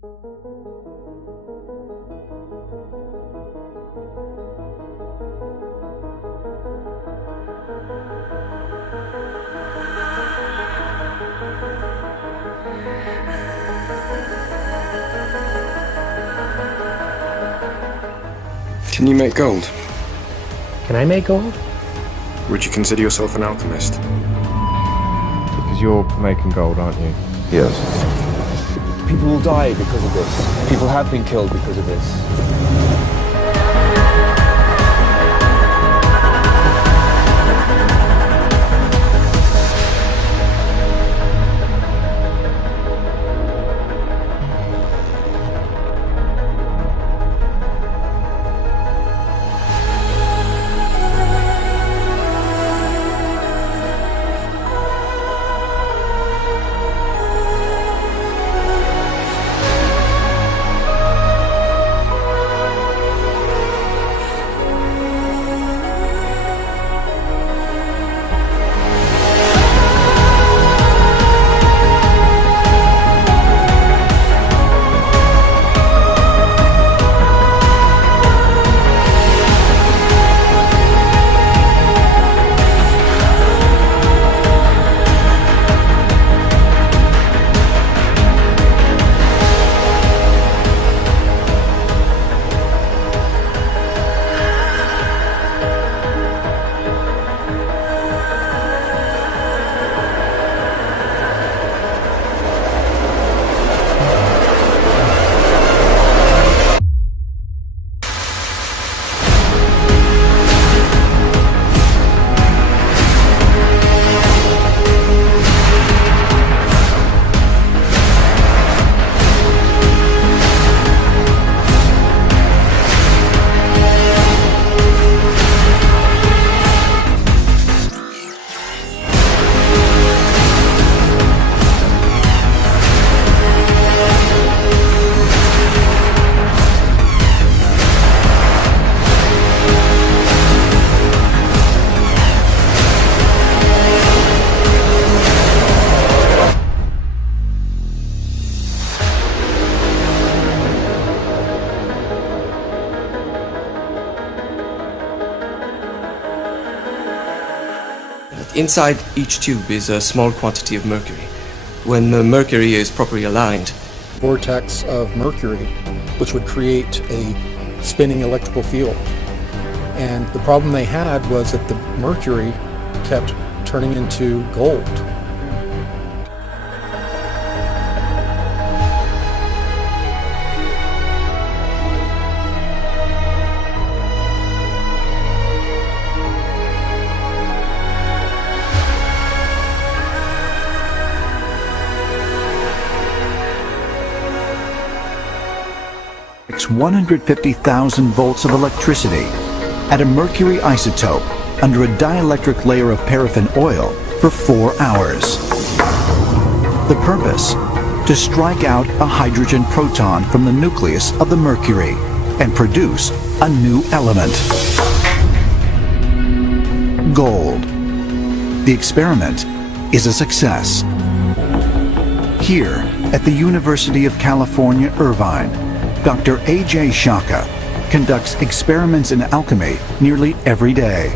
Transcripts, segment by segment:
Can you make gold? Can I make gold? Would you consider yourself an alchemist? Because you're making gold, aren't you? Yes. People will die because of this. People have been killed because of this. Inside each tube is a small quantity of mercury. When the mercury is properly aligned, vortex of mercury, which would create a spinning electrical field. And the problem they had was that the mercury kept turning into gold. It's 150,000 volts of electricity at a mercury isotope under a dielectric layer of paraffin oil for 4 hours. The purpose? To strike out a hydrogen proton from the nucleus of the mercury and produce a new element. Gold. The experiment is a success. Here at the University of California, Irvine, Dr. A.J. Shaka conducts experiments in alchemy nearly every day.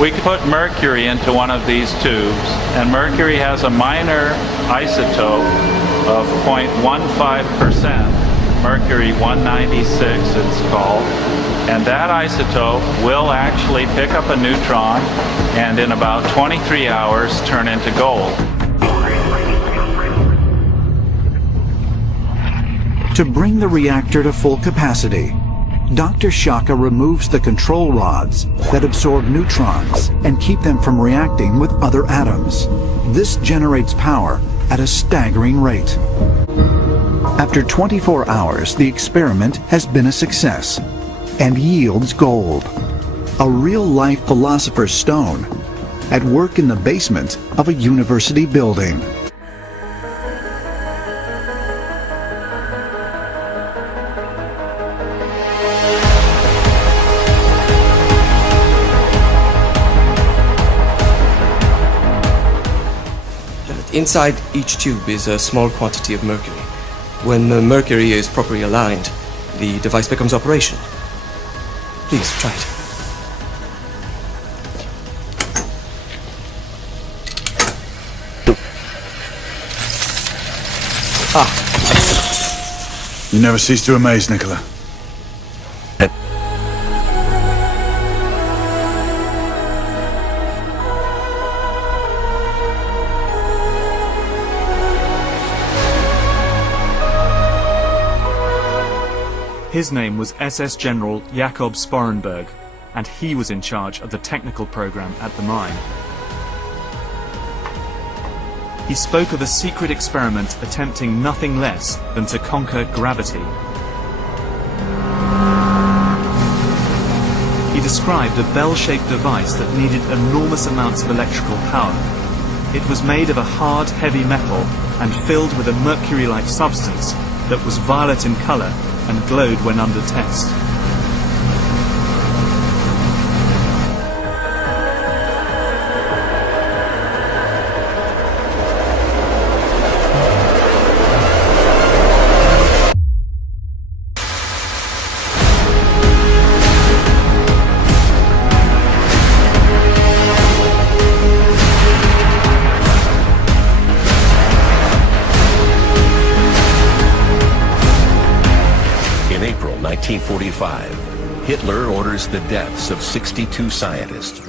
We put mercury into one of these tubes, and mercury has a minor isotope of 0.15%, mercury 196 it's called, and that isotope will actually pick up a neutron and in about 23 hours turn into gold. To bring the reactor to full capacity, Dr. Shaka removes the control rods that absorb neutrons and keep them from reacting with other atoms. This generates power at a staggering rate. After 24 hours, the experiment has been a success and yields gold. A real-life philosopher's stone at work in the basement of a university building. inside each tube is a small quantity of mercury. When the mercury is properly aligned, the device becomes operational. Please, try it. You never cease to amaze, Nikola. His name was SS General Jakob Sporenberg, and he was in charge of the technical program at the mine. He spoke of a secret experiment attempting nothing less than to conquer gravity. He described a bell-shaped device that needed enormous amounts of electrical power. It was made of a hard, heavy metal and filled with a mercury-like substance that was violet in color and glowed when under test. In April 1945, Hitler orders the deaths of 62 scientists.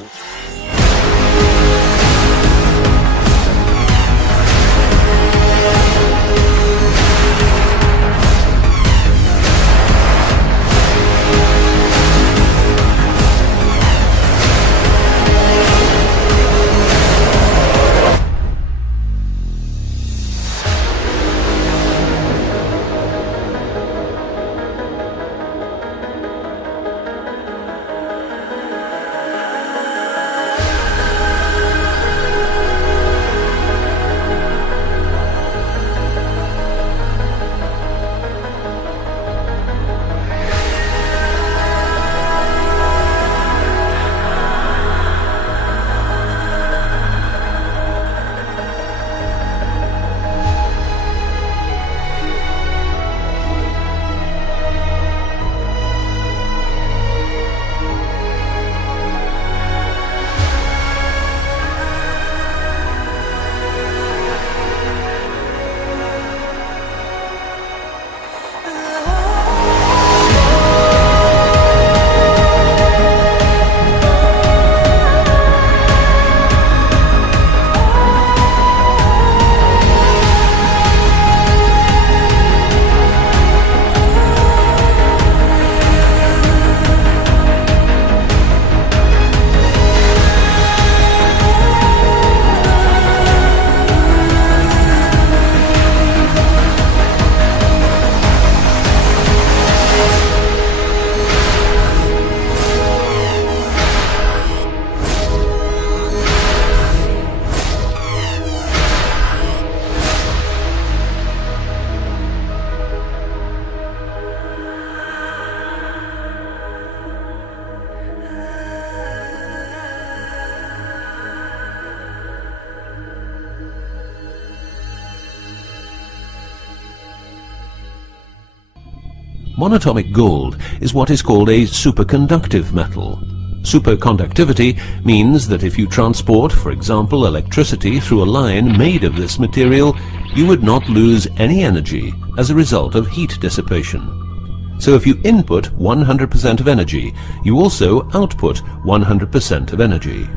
Monatomic gold is what is called a superconductive metal. Superconductivity means that if you transport, for example, electricity through a line made of this material, you would not lose any energy as a result of heat dissipation. So if you input 100% of energy, you also output 100% of energy.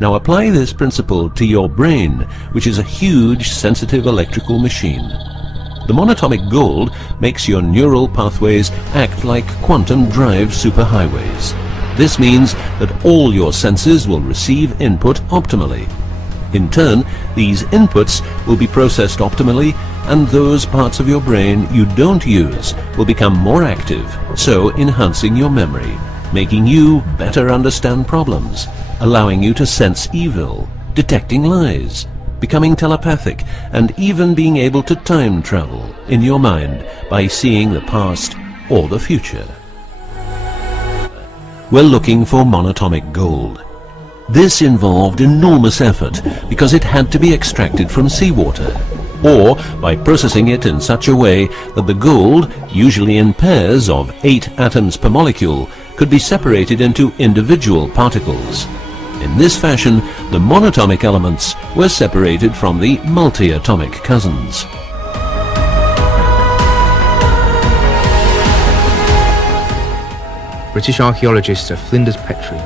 Now apply this principle to your brain, which is a huge sensitive electrical machine. The monatomic gold makes your neural pathways act like quantum drive superhighways. This means that all your senses will receive input optimally. In turn, these inputs will be processed optimally, and those parts of your brain you don't use will become more active, so enhancing your memory, making you better understand problems, allowing you to sense evil, detecting lies, becoming telepathic, and even being able to time travel in your mind by seeing the past or the future. We're looking for monatomic gold. This involved enormous effort because it had to be extracted from seawater. or by processing it in such a way that the gold, usually in pairs of 8 atoms per molecule, could be separated into individual particles. In this fashion, the monatomic elements were separated from the multi-atomic cousins. British archaeologist Sir Flinders Petrie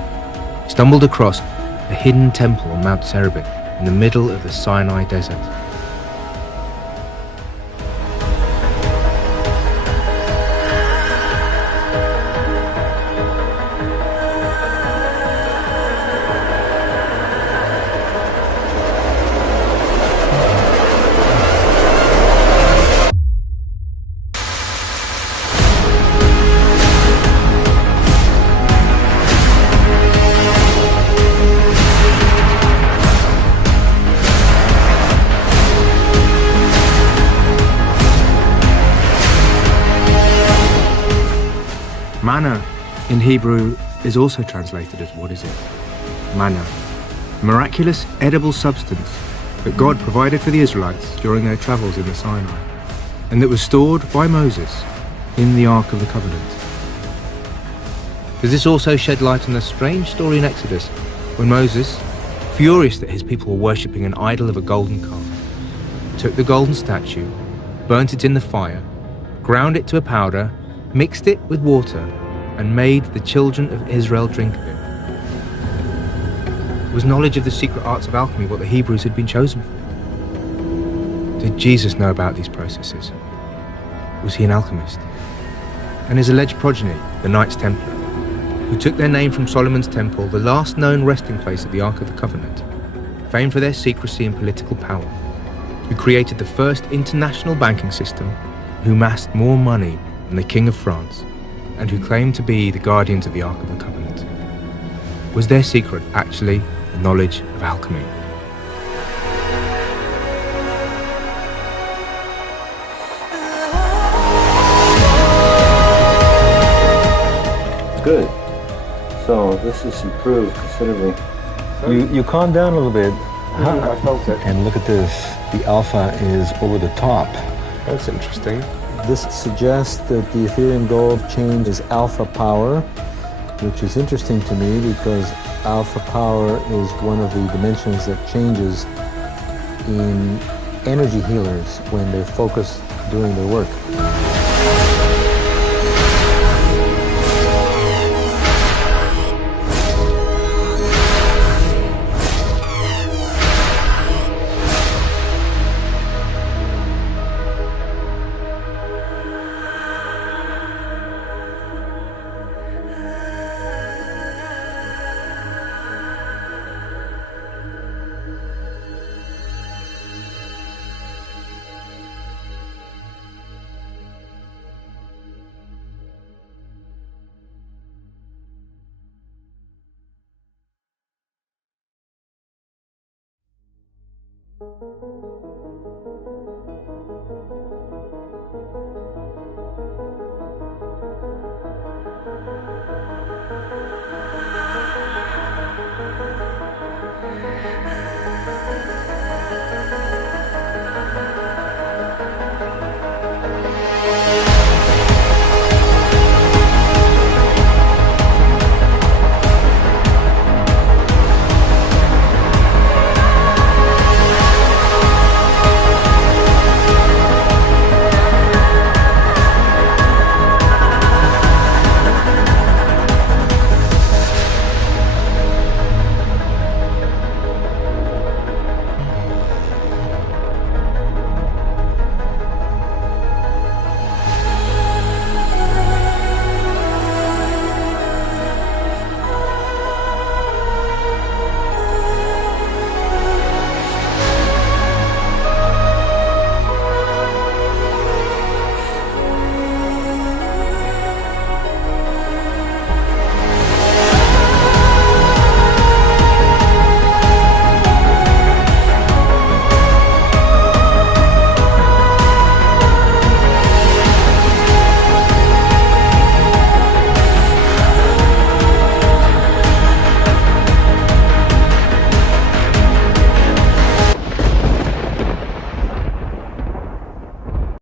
stumbled across a hidden temple on Mount Serebin in the middle of the Sinai Desert. Manna in Hebrew is also translated as what is it? Manna, a miraculous edible substance that God provided for the Israelites during their travels in the Sinai, and that was stored by Moses in the Ark of the Covenant. Does this also shed light on the strange story in Exodus when Moses, furious that his people were worshipping an idol of a golden calf, took the golden statue, burnt it in the fire, ground it to a powder, mixed it with water, and made the children of Israel drink of it? Was knowledge of the secret arts of alchemy what the Hebrews had been chosen for? Did Jesus know about these processes? Was he an alchemist? And his alleged progeny, the Knights Templar, who took their name from Solomon's Temple, the last known resting place of the Ark of the Covenant, famed for their secrecy and political power, who created the first international banking system, who amassed more money than the King of France, and who claimed to be the guardians of the Ark of the Covenant? Was their secret actually the knowledge of alchemy? Good. So this is improved considerably. You calm down a little bit. I felt it. And look at this. The alpha is over the top. That's interesting. This suggests that the Ethereum gold chain is alpha power, which is interesting to me because alpha power is one of the dimensions that changes in energy healers when they're focused doing their work.